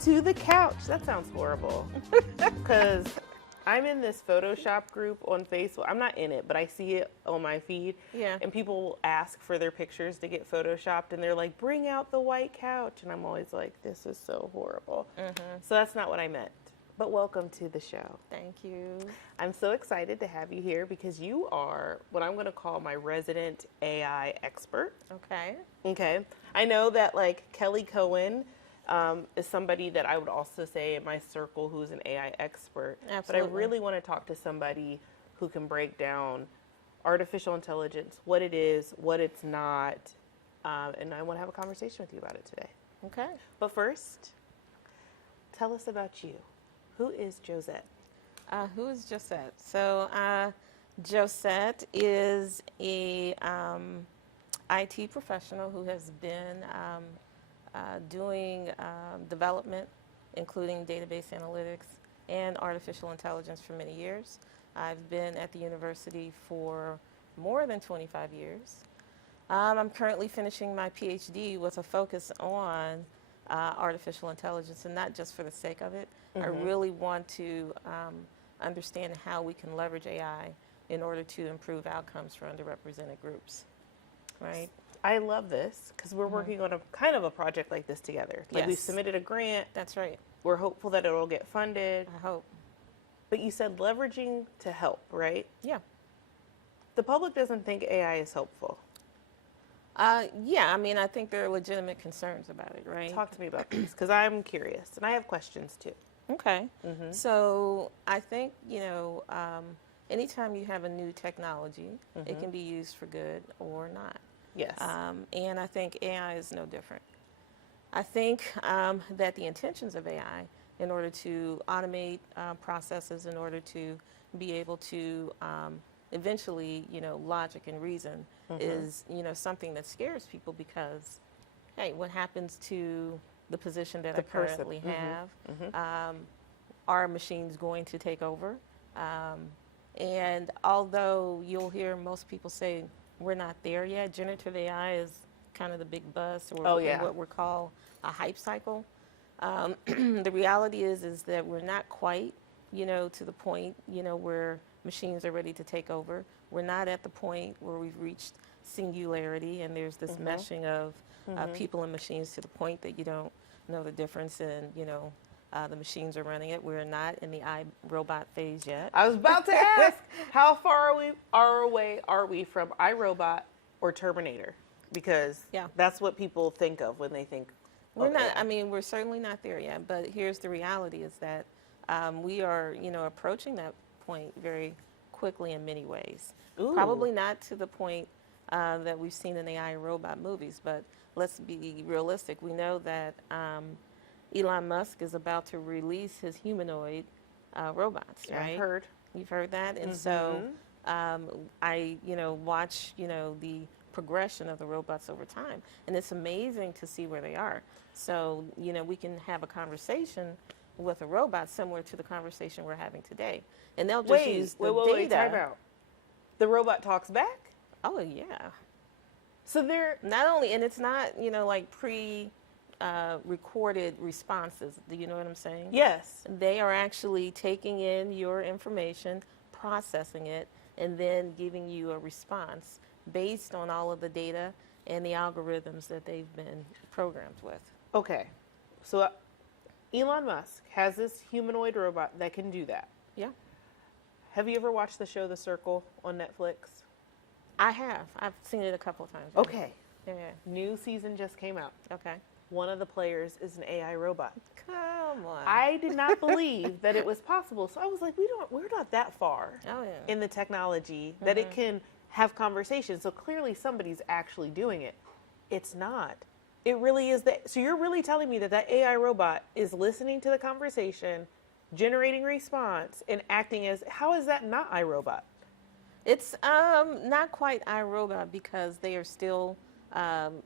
to the couch. That sounds horrible. Because I'm in this Photoshop group on Facebook. I'm not in it, but I see it on my feed. Yeah. And people ask for their pictures to get Photoshopped, and they're like, bring out the white couch. And I'm always like, this is so horrible. So that's not what I meant. But welcome to the show. Thank you. I'm so excited to have you here because you are what I'm going to call my resident AI expert. Okay. Okay. I know that like Kelly Cohen is somebody that I would also say in my circle who's an AI expert. Absolutely. But I really want to talk to somebody who can break down artificial intelligence, what it is, what it's not, and I want to have a conversation with you about it today. Okay. But first, tell us about you. Who is Josette? Who is Josette? So Josette is a IT professional who has been doing development, including database analytics and artificial intelligence for many years. I've been at the university for more than 25 years. I'm currently finishing my PhD with a focus on artificial intelligence, and not just for the sake of it. I really want to understand how we can leverage AI in order to improve outcomes for underrepresented groups, right? I love this because we're working on a kind of a project like this together. Like we Yes. submitted a grant. That's right. We're hopeful that it'll get funded. I hope. But you said leveraging to help, right? Yeah. The public doesn't think AI is helpful. Yeah, I mean, I think there are legitimate concerns about it, right? Talk to me about these because I'm curious and I have questions too. Okay. So I think, anytime you have a new technology, it can be used for good or not. Yes. And I think AI is no different. I think that the intentions of AI, in order to automate processes, in order to be able to eventually, logic and reason is, something that scares people because, hey, what happens to the position that I currently have? Are machines going to take over? And although you'll hear most people say we're not there yet, generative AI is kind of the big buzz, or what we call a hype cycle. The reality is that we're not quite, to the point, where machines are ready to take over. We're not at the point where we've reached singularity and there's this meshing of people and machines to the point that you don't know the difference and, the machines are running it. We're not in the iRobot phase yet. I was about to ask, how far away are we from iRobot or Terminator? Because that's what people think of when they think we're not. I mean, we're certainly not there yet. But here's the reality: is that we are, approaching that point very quickly in many ways. Ooh. Probably not to the point that we've seen in the iRobot movies, but let's be realistic. We know that Elon Musk is about to release his humanoid robots, right? I've heard. You've heard that? And so I, watch, the progression of the robots over time. And it's amazing to see where they are. So, we can have a conversation with a robot similar to the conversation we're having today. And they'll just use the data. Wait, time out. The robot talks back? Oh, yeah. So they're not only, and it's not, like recorded responses. Do you know what I'm saying? Yes. They are actually taking in your information, processing it, and then giving you a response based on all of the data and the algorithms that they've been programmed with. Okay. So Elon Musk has this humanoid robot that can do that. Yeah. Have you ever watched the show The Circle on Netflix? I have. I've seen it a couple of times. Okay. Yeah. New season just came out. Okay. One of the players is an AI robot. Come on. I did not believe that it was possible. So I was like, we're not that far in the technology that it can have conversations. So clearly somebody's actually doing it. It's not. It really is that. So you're really telling me that AI robot is listening to the conversation, generating response, and acting as, how is that not iRobot? It's not quite iRobot because they are still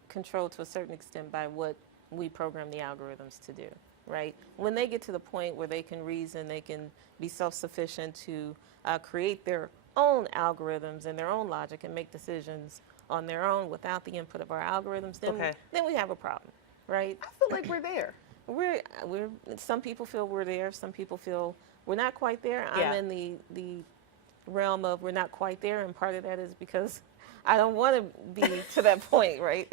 controlled to a certain extent by what we program the algorithms to do, right? When they get to the point where they can reason, they can be self-sufficient to create their own algorithms and their own logic and make decisions on their own without the input of our algorithms, then we have a problem, right? I feel like we're there. Some people feel we're there. Some people feel we're not quite there. Yeah. I'm in the realm of we're not quite there, and part of that is because I don't want to be to that point, right?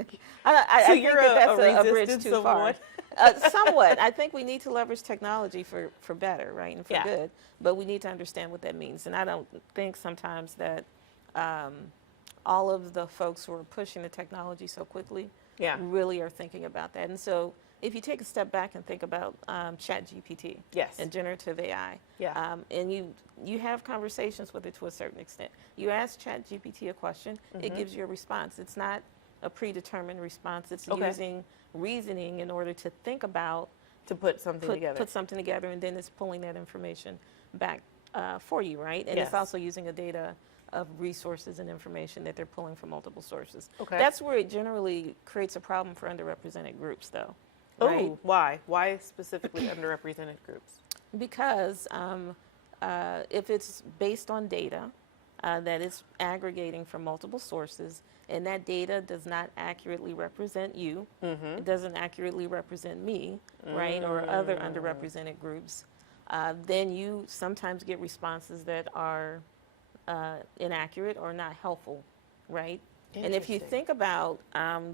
I So think you're that's a a bridge resistant too far. Somewhat. I think we need to leverage technology for better, right, and for good. But we need to understand what that means. And I don't think sometimes that all of the folks who are pushing the technology so quickly really are thinking about that. And so if you take a step back and think about ChatGPT and generative AI, and you have conversations with it to a certain extent. You ask ChatGPT a question, it gives you a response. It's not a predetermined response. It's using reasoning in order to think about, to put something together, and then it's pulling that information back for you, right? And it's also using a data of resources and information that they're pulling from multiple sources. That's where it generally creates a problem for underrepresented groups, though. Right? Oh, why? Why specifically underrepresented groups? Because if it's based on data that it's aggregating from multiple sources, and that data does not accurately represent you, it doesn't accurately represent me, right, or other underrepresented groups, then you sometimes get responses that are inaccurate or not helpful, right? And if you think about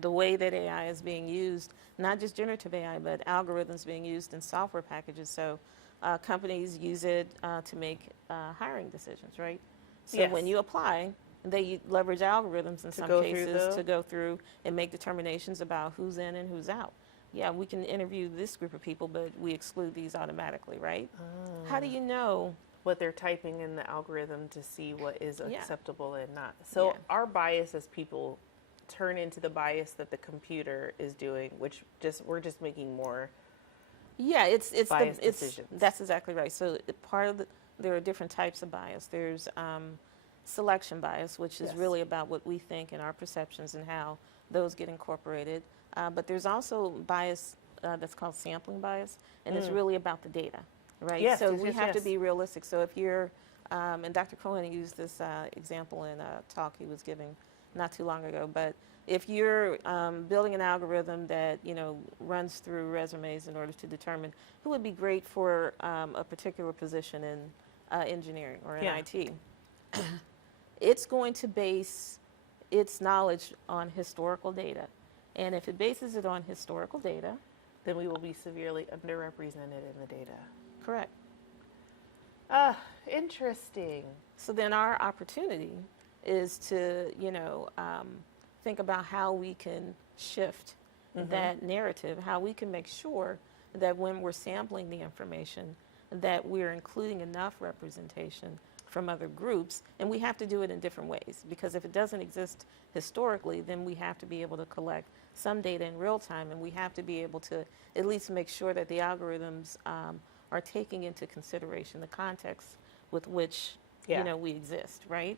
the way that AI is being used, not just generative AI, but algorithms being used in software packages, so companies use it to make hiring decisions, right? So when you apply, they leverage algorithms in some cases to go through and make determinations about who's in and who's out. Yeah, we can interview this group of people, but we exclude these automatically, right? How do you know what they're typing in the algorithm to see what is acceptable and not? So our bias as people turn into the bias that the computer is doing, which we're just making more it's decisions. That's exactly right. So there are different types of bias. There's selection bias, which is really about what we think and our perceptions and how those get incorporated. But there's also bias that's called sampling bias, and it's really about the data, right? So we have to be realistic. So if you're, and Dr. Cohen used this example in a talk he was giving not too long ago, but if you're building an algorithm that runs through resumes in order to determine who would be great for a particular position in engineering or in IT, it's going to base its knowledge on historical data. And if it bases it on historical data, then we will be severely underrepresented in the data. Correct. Interesting. So then our opportunity is to, think about how we can shift that narrative, how we can make sure that when we're sampling the information, that we're including enough representation from other groups, and we have to do it in different ways, because if it doesn't exist historically, then we have to be able to collect some data in real time, and we have to be able to at least make sure that the algorithms are taking into consideration the context with which we exist, right?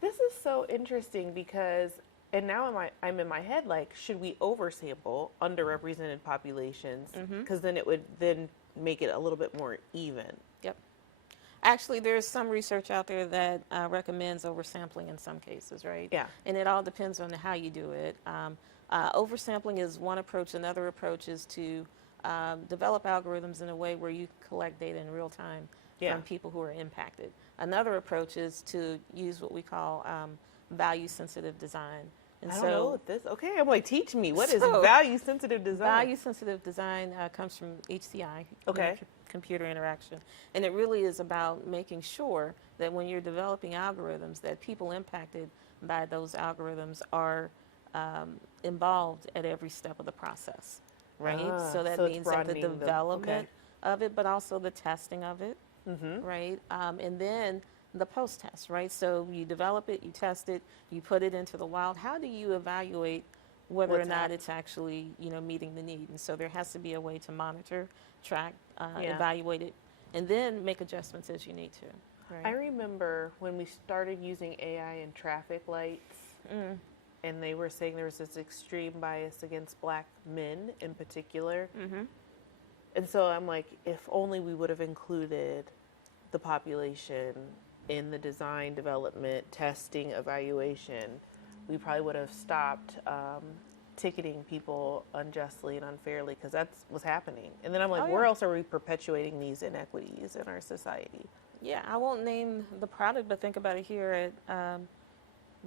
This is so interesting because, and now I'm in my head like, should we oversample underrepresented populations? Because then it would then make it a little bit more even. Yep. Actually, there's some research out there that recommends oversampling in some cases, right? Yeah. And it all depends on how you do it. Oversampling is one approach. Another approach is to develop algorithms in a way where you collect data in real time from people who are impacted. Another approach is to use what we call value-sensitive design. And I don't know what this. Okay, I'm like, teach me. What is value-sensitive design? Value-sensitive design comes from HCI, computer interaction, and it really is about making sure that when you're developing algorithms, that people impacted by those algorithms are involved at every step of the process, right? So that means that the development of it, but also the testing of it, right? And then the post-test, right? So you develop it, you test it, you put it into the wild. How do you evaluate whether or not it's actually, meeting the need? And so there has to be a way to monitor, track, evaluate it, and then make adjustments as you need to. Right? I remember when we started using AI in traffic lights, and they were saying there was this extreme bias against Black men in particular. And so I'm like, if only we would have included the population in the design, development, testing, evaluation, we probably would have stopped ticketing people unjustly and unfairly, because that's what's happening. And then I'm like, Oh, where yeah. else are we perpetuating these inequities in our society? Yeah, I won't name the product, but think about it here at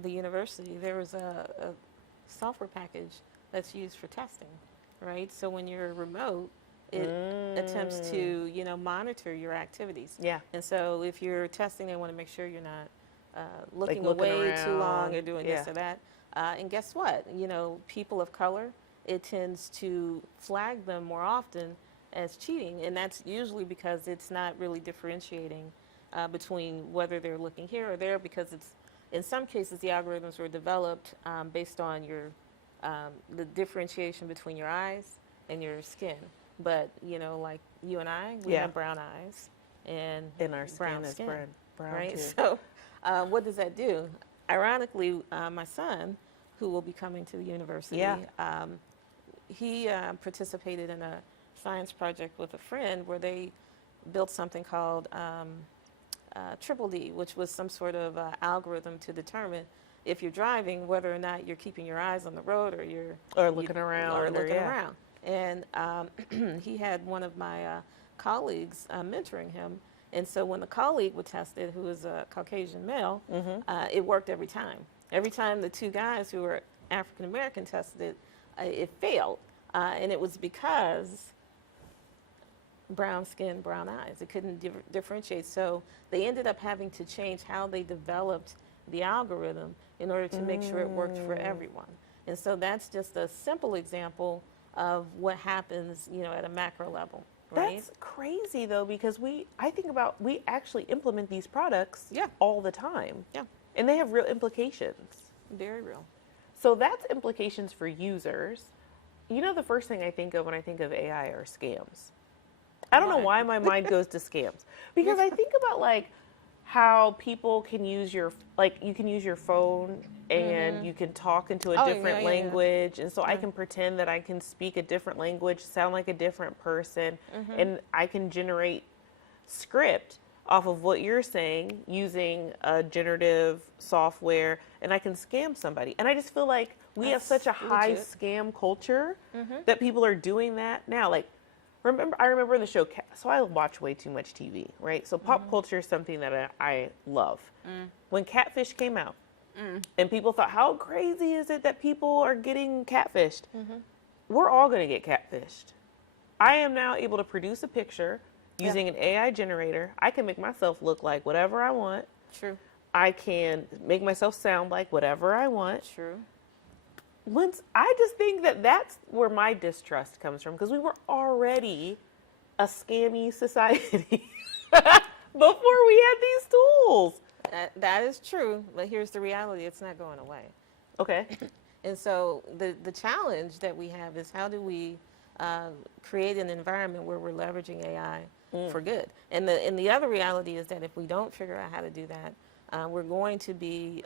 the university. There was a software package that's used for testing, right? So when you're remote, it attempts to, monitor your activities. Yeah. And so if you're testing, they want to make sure you're not Like looking looking away too long around. or doing Yeah. this or that. And guess what? People of color, it tends to flag them more often as cheating. And that's usually because it's not really differentiating between whether they're looking here or there, because it's, in some cases, the algorithms were developed based on the differentiation between your eyes and your skin. But, like you and I, we Yeah. have brown eyes and And our brown skin is skin, brown right? too. So what does that do? Ironically, my son, who will be coming to the university, he participated in a science project with a friend where they built something called Triple D, which was some sort of algorithm to determine if you're driving, whether or not you're keeping your eyes on the road or Or looking around. or looking around. And he had one of my colleagues mentoring him. And so when the colleague would test it, who was a Caucasian male, it worked every time. Every time the two guys who were African American tested it, it failed. And it was because brown skin, brown eyes. It couldn't differentiate. So they ended up having to change how they developed the algorithm in order to make sure it worked for everyone. And so that's just a simple example of what happens, at a macro level, right? That's crazy though, because we actually implement these products Yeah. all the time. Yeah. And they have real implications. Very real. So that's implications for users. The first thing I think of when I think of AI are scams. I don't know why my mind goes to scams. Because I think about like how people can use you can use your phone and you can talk into a different language. And so I can pretend that I can speak a different language, sound like a different person, and I can generate script off of what you're saying using a generative software, and I can scam somebody. And I just feel like we have such a high scam culture that people are doing that now. Like, I remember in the show, so I watch way too much TV, right? So pop culture is something that I love. When Catfish came out, and people thought, how crazy is it that people are getting catfished? We're all going to get catfished. I am now able to produce a picture using an AI generator. I can make myself look like whatever I want. True. I can make myself sound like whatever I want. True. I just think that that's where my distrust comes from, because we were already a scammy society before we had these tools. That is true, but here's the reality: it's not going away. Okay. And so the challenge that we have is, how do we create an environment where we're leveraging AI for good? And the other reality is that if we don't figure out how to do that, we're going to be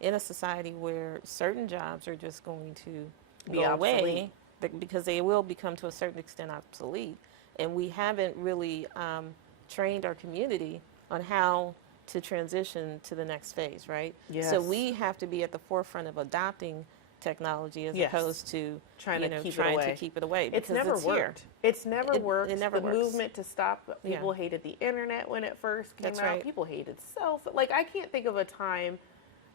in a society where certain jobs are just going to Be go obsolete. away, because they will become to a certain extent obsolete. And we haven't really trained our community on how to transition to the next phase, right? Yes. So we have to be at the forefront of adopting technology as opposed to trying to keep it away. It's never worked. It's never worked. It never the works. movement to stop people hated the internet when it first came That's out. right. People hated like, I can't think of a time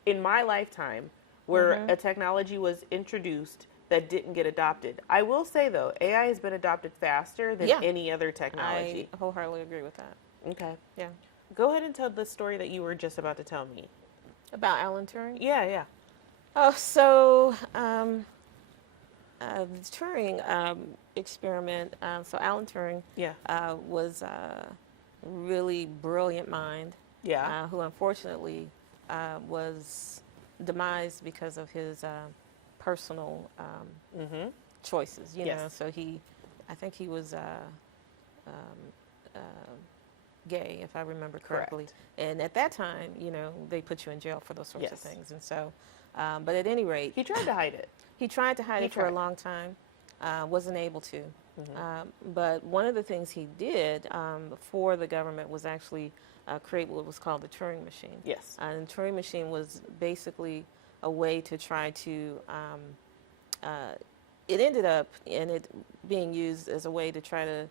in my lifetime where a technology was introduced that didn't get adopted. I will say though, AI has been adopted faster than any other technology. I wholeheartedly agree with that. Okay. Yeah. Go ahead and tell the story that you were just about to tell me. About Alan Turing? Yeah. Oh, so the Turing experiment. So Alan Turing was a really brilliant mind. Yeah. Who unfortunately was demised because of his personal choices. You know, so I think he was gay, if I remember correctly. Correct. And at that time, they put you in jail for those sorts of things. And so, but at any rate, He tried to hide it. he tried to hide it for a long time, wasn't able to. But one of the things he did for the government was actually create what was called the Turing machine. Yes. And the Turing machine was basically a way to try to it ended up in it being used as a way to try to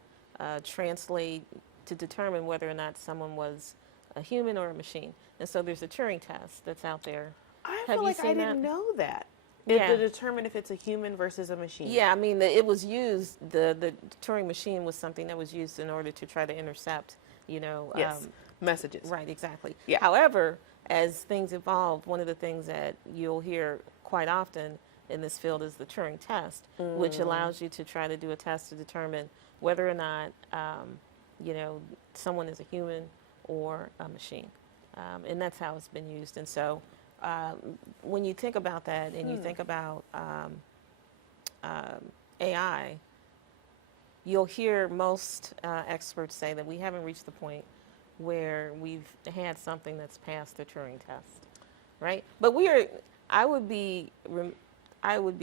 translate to determine whether or not someone was a human or a machine. And so there's a Turing test that's out there. I Have feel you like I seen didn't that? know that. Yeah. To determine if it's a human versus a machine. Yeah, I mean, it was used, the Turing machine was something that was used in order to try to intercept, Yes. Messages. Right, exactly. Yeah. However, as things evolved, one of the things that you'll hear quite often in this field is the Turing test, which allows you to try to do a test to determine whether or not, someone is a human or a machine. And that's how it's been used. And so when you think about that and you think about AI, you'll hear most experts say that we haven't reached the point where we've had something that's passed the Turing test, right? But I would be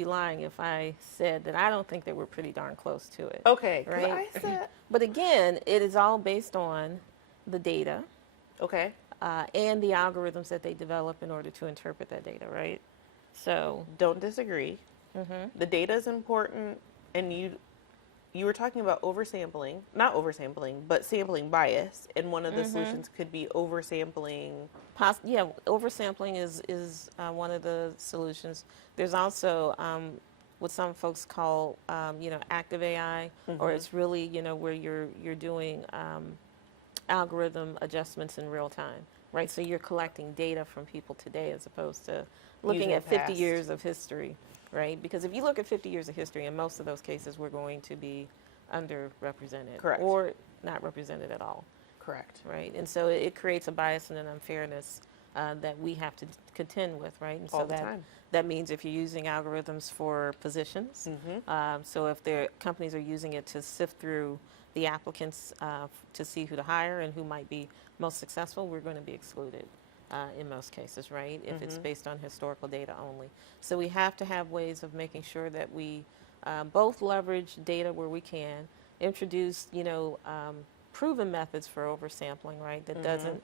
lying if I said that I don't think that we're pretty darn close to it. Okay. Right? I said, But again, it is all based on the data. okay. And the algorithms that they develop in order to interpret that data, right? So Don't disagree. The data is important, and you were talking about oversampling, not oversampling, but sampling bias, and one of the solutions could be oversampling. Oversampling is one of the solutions. There's also what some folks call, active AI, or it's really, where you're doing algorithm adjustments in real time, right? So you're collecting data from people today as opposed to looking Using at 50 past. years of history, right? Because if you look at 50 years of history, in most of those cases, we're going to be underrepresented. Correct. Or not represented at all, Correct. right? And so it creates a bias and an unfairness that we have to contend with, right? And All so the time. that means if you're using algorithms for positions, so if companies are using it to sift through the applicants to see who to hire and who might be most successful, we're going to be excluded in most cases, right? If it's based on historical data only. So we have to have ways of making sure that we both leverage data where we can, introduce, proven methods for oversampling, right? That doesn't,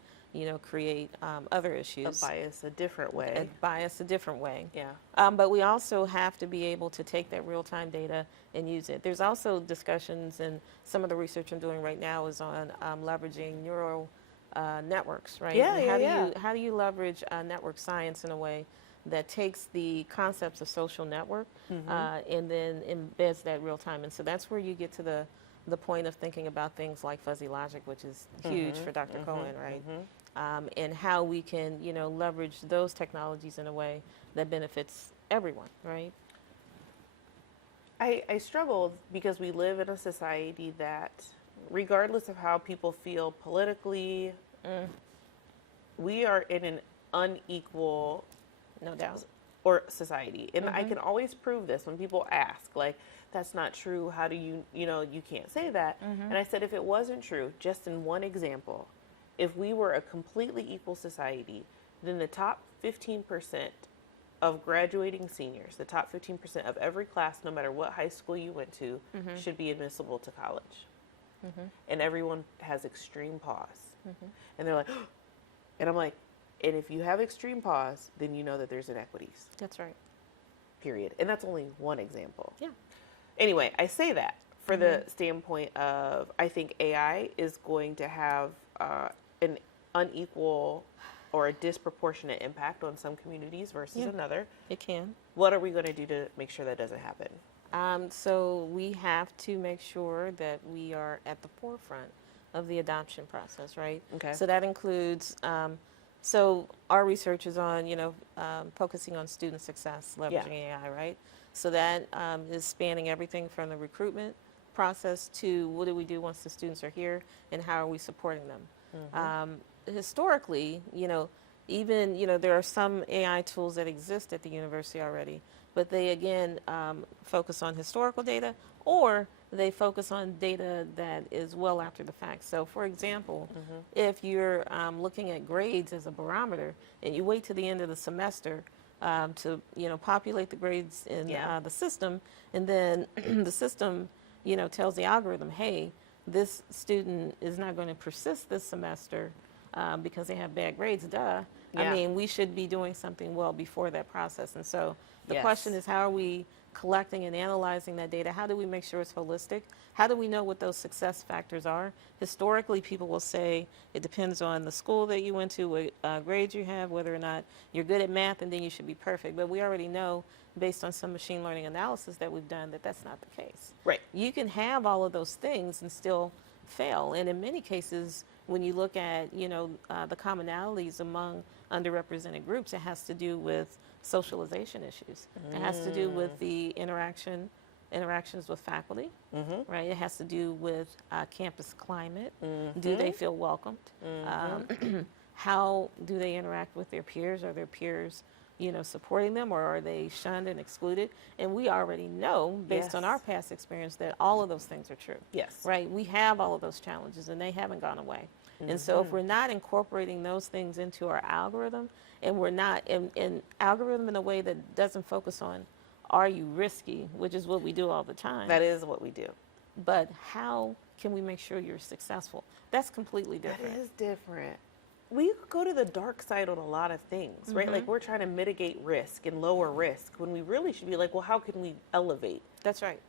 create other issues. A bias a different way. A different way. Yeah. But we also have to be able to take that real-time data and use it. There's also discussions, and some of the research I'm doing right now is on leveraging neural networks, right? Yeah, And how do you leverage network science in a way that takes the concepts of social network and then embeds that real time? And so that's where you get to the point of thinking about things like fuzzy logic, which is huge for Dr. Cohen, right? And how we can, leverage those technologies in a way that benefits everyone, right? I struggled because we live in a society that, regardless of how people feel politically, we are in an unequal, no doubt, or society. And I can always prove this when people ask, like, that's not true. How do you can't say that. And I said, if it wasn't true, just in one example, if we were a completely equal society, then the top 15% of graduating seniors, the top 15% of every class, no matter what high school you went to, should be admissible to college. And everyone has extreme pause. And they're like, and I'm like, and if you have extreme pause, then you know that there's inequities. That's right. Period. And that's only one example. Yeah. Anyway, I say that for the standpoint of, I think AI is going to have an unequal or a disproportionate impact on some communities versus another. It can. What are we going to do to make sure that doesn't happen? So we have to make sure that we are at the forefront of the adoption process, right? Okay. So that includes, so our research is on, focusing on student success, leveraging AI, right? So that is spanning everything from the recruitment process to what do we do once the students are here and how are we supporting them? Historically, even, there are some AI tools that exist at the university already, but they, again, focus on historical data, or they focus on data that is well after the fact. So, for example, if you're looking at grades as a barometer and you wait to the end of the semester to, populate the grades in the system, and then the system, tells the algorithm, hey, this student is not going to persist this semester because they have bad grades, duh. I mean, we should be doing something well before that process. And so The Yes. question is, how are we collecting and analyzing that data? How do we make sure it's holistic? How do we know what those success factors are? Historically, people will say it depends on the school that you went to, what grades you have, whether or not you're good at math, and then you should be perfect. But we already know, based on some machine learning analysis that we've done, that that's not the case. Right. You can have all of those things and still fail. And in many cases, when you look at, the commonalities among underrepresented groups, it has to do with socialization issues. It has to do with the interactions with faculty, right? It has to do with campus climate. Do they feel welcomed? How do they interact with their peers? Are their peers, supporting them, or are they shunned and excluded? And we already know, based on our past experience, that all of those things are true. Yes. Right? We have all of those challenges, and they haven't gone away. And so if we're not incorporating those things into our algorithm, and we're not in algorithm in a way that doesn't focus on, are you risky, which is what we do all the time. That is what we do. But how can we make sure you're successful? That's completely different. That is different. We go to the dark side on a lot of things, right? Like, we're trying to mitigate risk and lower risk when we really should be like, well, how can we elevate? That's right.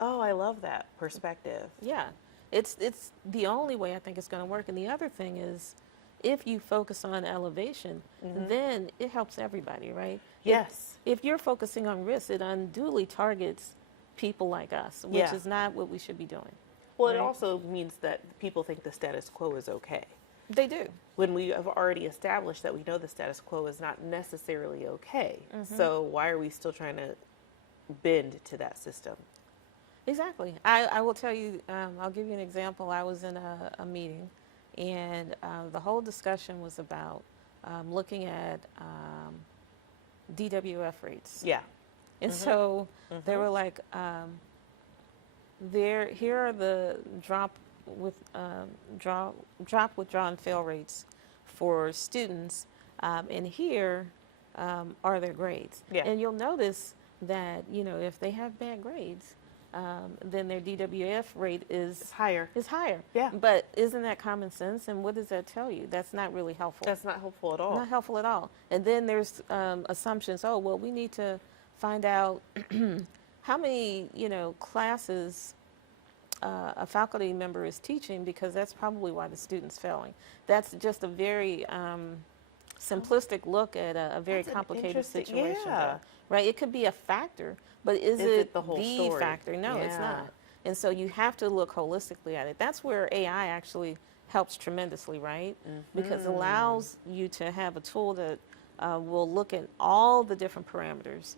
Oh, I love that perspective. Yeah. It's the only way I think it's going to work. And the other thing is, if you focus on elevation, then it helps everybody, right? Yes. If you're focusing on risk, it unduly targets people like us, which is not what we should be doing. Well, it also means that people think the status quo is okay. They do. When we have already established that we know the status quo is not necessarily okay. So why are we still trying to bend to that system? Exactly. I will tell you, I'll give you an example. I was in a meeting, and the whole discussion was about looking at DWF rates. Yeah. And so they were like, here are the drop, withdraw, and fail rates for students, and here are their grades. Yeah. And you'll notice that, if they have bad grades, then their DWF rate is higher. Yeah. But isn't that common sense? And what does that tell you? That's not really helpful. That's not helpful at all. Not helpful at all. And then there's assumptions. Oh, well, we need to find out how many, classes a faculty member is teaching, because that's probably why the student's failing. That's just a very simplistic look at a very complicated situation. Yeah. Right? It could be a factor, but is it the whole story? factor? No, it's not. And so you have to look holistically at it. That's where AI actually helps tremendously, right? Because it allows you to have a tool that will look at all the different parameters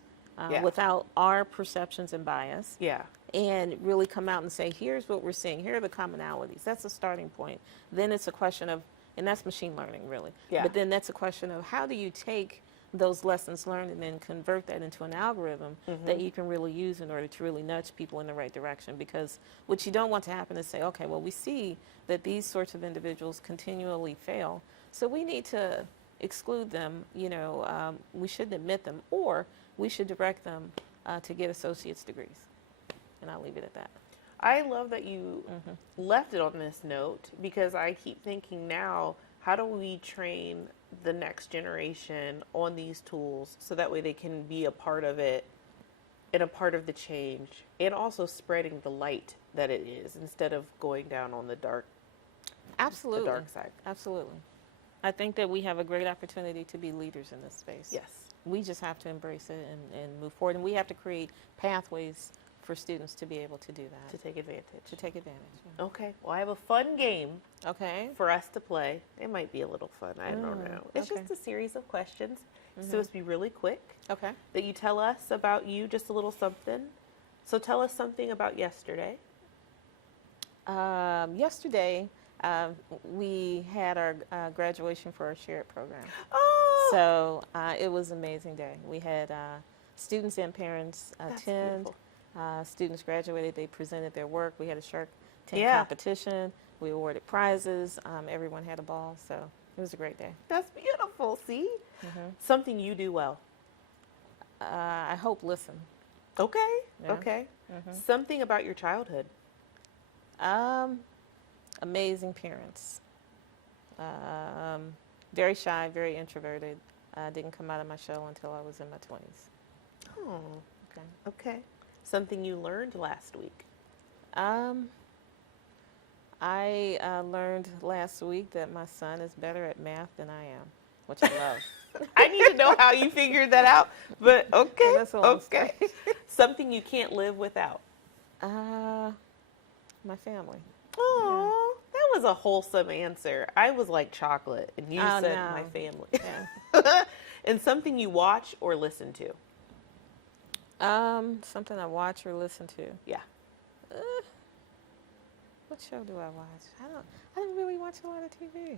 without our perceptions and bias. Yeah. And really come out and say, here's what we're seeing. Here are the commonalities. That's a starting point. Then it's a question of, and that's machine learning, really. Yeah. But then that's a question of, how do you take those lessons learned and then convert that into an algorithm that you can really use in order to really nudge people in the right direction? Because what you don't want to happen is say, okay, well, we see that these sorts of individuals continually fail, so we need to exclude them. We shouldn't admit them, or we should direct them to get associate's degrees. And I'll leave it at that. I love that you left it on this note, because I keep thinking now, how do we train the next generation on these tools so that way they can be a part of it and a part of the change, and also spreading the light that it is, instead of going down on the dark side. Absolutely. I think that we have a great opportunity to be leaders in this space. Yes. We just have to embrace it and move forward, and we have to create pathways for students to be able to do that. To take advantage. Yeah. Okay. Well, I have a fun game for us to play. It might be a little fun. I don't know. It's just a series of questions. It's supposed to be really quick. Okay. That you tell us about you, just a little something. So tell us something about yesterday. Yesterday, we had our graduation for our Share It program. Oh! So it was an amazing day. We had students and parents attend. Students graduated. They presented their work. We had a Shark Tank competition. We awarded prizes. Everyone had a ball. So it was a great day. That's beautiful. See? Something you do well. I hope listen. Okay. Yeah. Okay. Something about your childhood. Amazing parents. Very shy, very introverted. Didn't come out of my shell until I was in my 20s. Oh, Okay. okay. Something you learned last week. I learned last week that my son is better at math than I am, which I love. I need to know how you figured that out, but okay. And that's a long Okay. story. Something you can't live without. My family. Oh, that was a wholesome answer. I was like chocolate, and you said no. my family. Yeah. And something you watch or listen to. Something I watch or listen to. Yeah. What show do I watch? I don't really watch a lot of TV.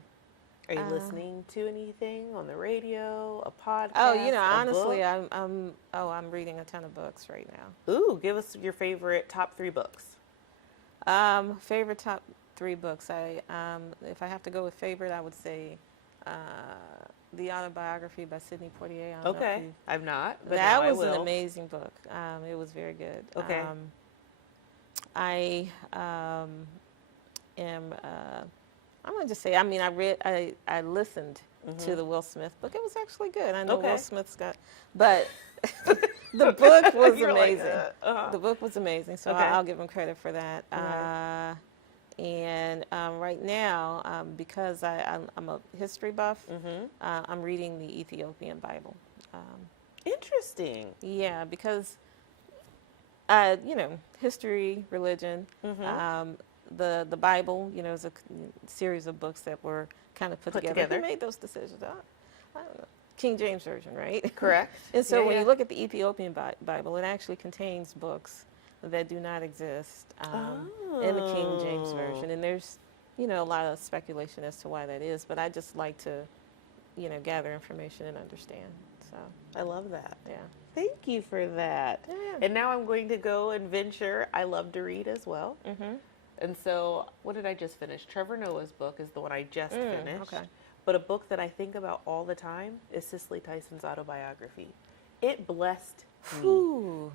Are you listening to anything on the radio, a podcast? Oh, you know, a honestly, book? I'm reading a ton of books right now. Ooh, give us your favorite top 3 books. Favorite top 3 books. If I have to go with favorite, I would say The Autobiography by Sidney Poitier. I don't know if I've not. But that now was I will. an amazing book. It was very good. Okay. I am. I'm gonna just say. I mean, I listened to the Will Smith book. It was actually good. I know Will Smith's got, but the book was amazing. The book was amazing. So I'll give him credit for that. And right now, because I'm a history buff, I'm reading the Ethiopian Bible. Interesting. Yeah, because you know, history, religion, the Bible, you know, is a series of books that were kind of put together. Who made those decisions? I don't know. King James Version, right? Correct. And so when you look at the Ethiopian Bible, it actually contains books that do not exist in the King James Version. And there's, you know, a lot of speculation as to why that is, but I just like to, you know, gather information and understand. So I love that. yeah. Thank you for that. Yeah. And now I'm going to go and venture. I love to read as well. And so, what did I just finish? Trevor Noah's book is the one I just finished. Okay. But a book that I think about all the time is Cicely Tyson's autobiography. It blessed me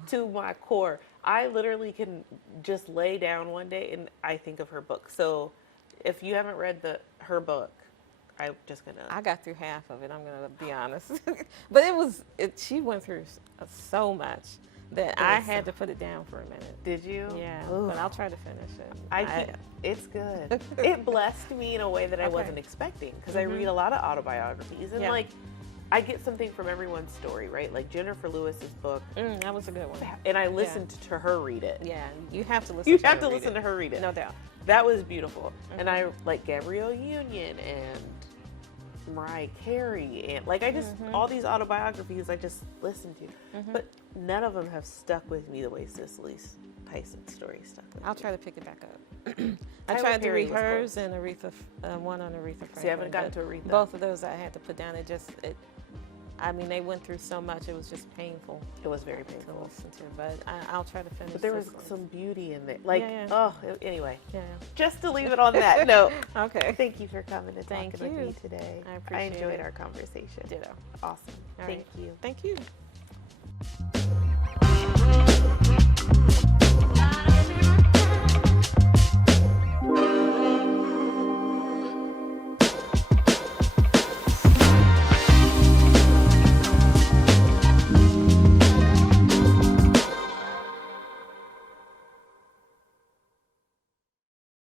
to my core. I literally can just lay down one day and I think of her book. So, if you haven't read her book, I'm just gonna. I got through half of it. I'm gonna be honest, but she went through so much that I had to put it down for a minute. Did you? Yeah, but I'll try to finish it. It's good. It blessed me in a way that I wasn't expecting because I read a lot of autobiographies and like I get something from everyone's story, right? Like Jennifer Lewis's book. That was a good one. And I listened to her read it. Yeah, you have to listen. To her read it. No doubt. That was beautiful. And I like Gabrielle Union and Mariah Carey and like I just all these autobiographies I just listened to, but none of them have stuck with me the way Cicely Tyson's story stuck with me. I'll try to pick it back up. I tried to read hers and Aretha, one on Aretha Franklin. See, I haven't gotten to Aretha. Both of those I had to put down. I mean, they went through so much. It was just painful. It was very painful to listen to, but I'll try to finish. But there was some beauty in there. Like, anyway. Yeah. Just to leave it on that note. Okay. Thank you for coming to talk with me today. I appreciate it. I enjoyed our conversation. Ditto. Awesome. All Thank you. Thank you.